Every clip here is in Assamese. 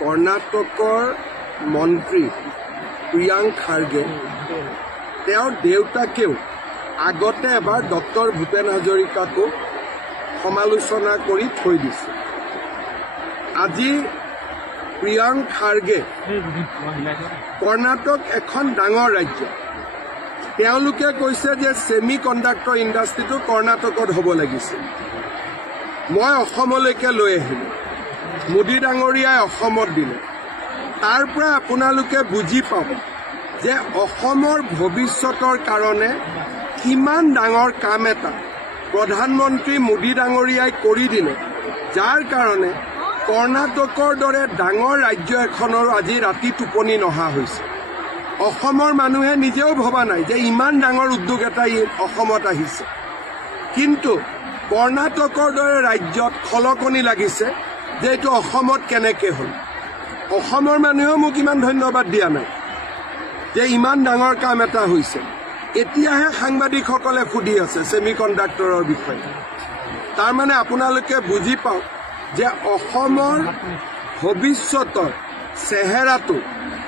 কৰ্ণাটকৰ মন্ত্ৰী প্ৰিয়াংক খাৰ্গে তেওঁৰ দেউতাকেও আগতে এবাৰ ডক্টৰ ভূপেন হাজৰিকাকো সমালোচনা কৰি থৈ দিছে। আজি প্ৰিয়াংক খাৰ্গে কৰ্ণাটক এখন ডাঙৰ ৰাজ্য, তেওঁলোকে কৈছে যে ছেমি কণ্ডাক্টৰ ইণ্ডাষ্ট্ৰীটো কৰ্ণাটকত হ'ব লাগিছিল। মই অসমলৈকে লৈ আহিলোঁ, মোদী ডাঙৰীয়াই অসমত দিলে। তাৰ পৰা আপোনালোকে বুজি পাব যে অসমৰ ভৱিষ্যতৰ কাৰণে কিমান ডাঙৰ কাম এটা প্ৰধানমন্ত্ৰী মোদী ডাঙৰীয়াই কৰি দিলে, যাৰ কাৰণে কৰ্ণাটকৰ দৰে ডাঙৰ ৰাজ্য এখনৰ আজি ৰাতি টোপনি নহা হৈছে। অসমৰ মানুহে নিজেও ভবা নাই যে ইমান ডাঙৰ উদ্যোগ এটা অসমত আহিছে, কিন্তু কৰ্ণাটকৰ দৰে ৰাজ্যত খলকনি লাগিছে যে এইটো অসমত কেনেকৈ হ'ল। অসমৰ মানুহেও মোক ইমান ধন্যবাদ দিয়া নাই যে ইমান ডাঙৰ কাম এটা হৈছে। এতিয়াহে সাংবাদিকসকলে সুধি আছে ছেমি কণ্ডাক্টৰৰ বিষয়ে। তাৰমানে আপোনালোকে বুজি পাওক যে অসমৰ ভৱিষ্যতৰ চেহেৰাটো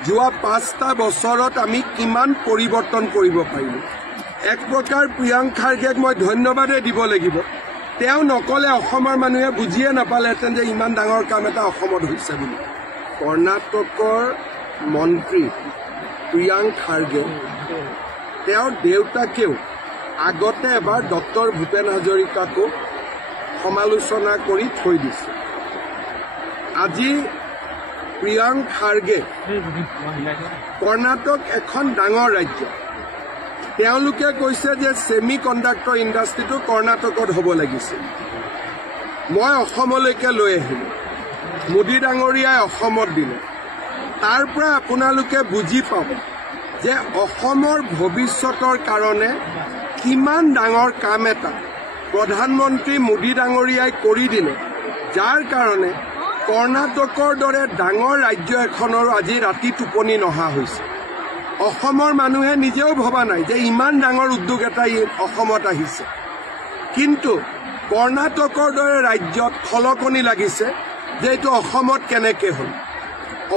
যোৱা 5টা বছৰত আমি কিমান পৰিৱৰ্তন কৰিব পাৰিলোঁ। এক প্ৰকাৰ প্ৰিয়াংক খাৰ্গেক মই ধন্যবাদে দিব লাগিব। তেওঁ নকলে অসমৰ মানুহে বুজিয়ে নাপালেহেঁতেন যে ইমান ডাঙৰ কাম এটা অসমত হৈছে বুলি। কৰ্ণাটকৰ মন্ত্ৰী প্ৰিয়াংক খাৰ্গে তেওঁৰ দেউতাকেও আগতে এবাৰ ডক্টৰ ভূপেন হাজৰিকাকো সমালোচনা কৰি থৈ দিছে। আজি প্ৰিয়াংক খাৰ্গে কৰ্ণাটক এখন ডাঙৰ ৰাজ্য, তেওঁলোকে কৈছে যে ছেমি কণ্ডাক্টৰ ইণ্ডাষ্ট্ৰীটো কৰ্ণাটকত হ'ব লাগিছিল। মই অসমলৈকে লৈ আহিলোঁ, মোদী ডাঙৰীয়াই অসমত দিলে। তাৰ পৰা আপোনালোকে বুজি পাব যে অসমৰ ভৱিষ্যতৰ কাৰণে কিমান ডাঙৰ কাম এটা প্ৰধানমন্ত্ৰী মোদী ডাঙৰীয়াই কৰি দিলে, যাৰ কাৰণে কৰ্ণাটকৰ দৰে ডাঙৰ ৰাজ্য এখনৰ আজি ৰাতি টোপনি নহা হৈছে। অসমৰ মানুহে নিজেও ভবা নাই যে ইমান ডাঙৰ উদ্যোগ এটা অসমত আহিছে, কিন্তু কৰ্ণাটকৰ দৰে ৰাজ্যত খলকনি লাগিছে যে এইটো অসমত কেনেকৈ হ'ল।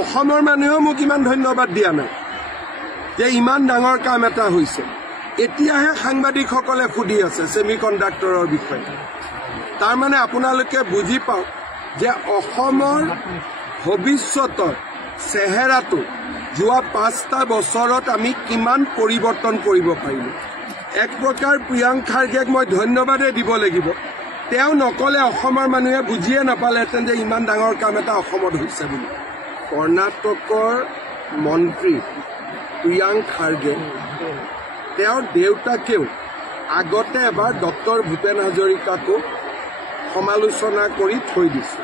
অসমৰ মানুহেও মোক ইমান ধন্যবাদ দিয়া নাই যে ইমান ডাঙৰ কাম এটা হৈছে। এতিয়াহে সাংবাদিকসকলে সুধি আছে ছেমি কণ্ডাক্টৰৰ বিষয়ে। তাৰমানে আপোনালোকে বুজি পাওক যে অসমৰ ভৱিষ্যতৰ চেহেৰাটো যোৱা 5টা বছৰত আমি কিমান পৰিৱৰ্তন কৰিব পাৰিলোঁ। এক প্ৰকাৰ প্ৰিয়াংক খাৰ্গেক মই ধন্যবাদে দিব লাগিব। তেওঁ নকলে অসমৰ মানুহে বুজিয়ে নাপালেহেঁতেন যে ইমান ডাঙৰ কাম এটা অসমত হৈছে বুলি। কৰ্ণাটকৰ মন্ত্ৰী প্ৰিয়াংক খাৰ্গে তেওঁৰ দেউতাকেও আগতে এবাৰ ডক্টৰ ভূপেন হাজৰিকাকো সমালোচনা কৰি থৈ দিছে।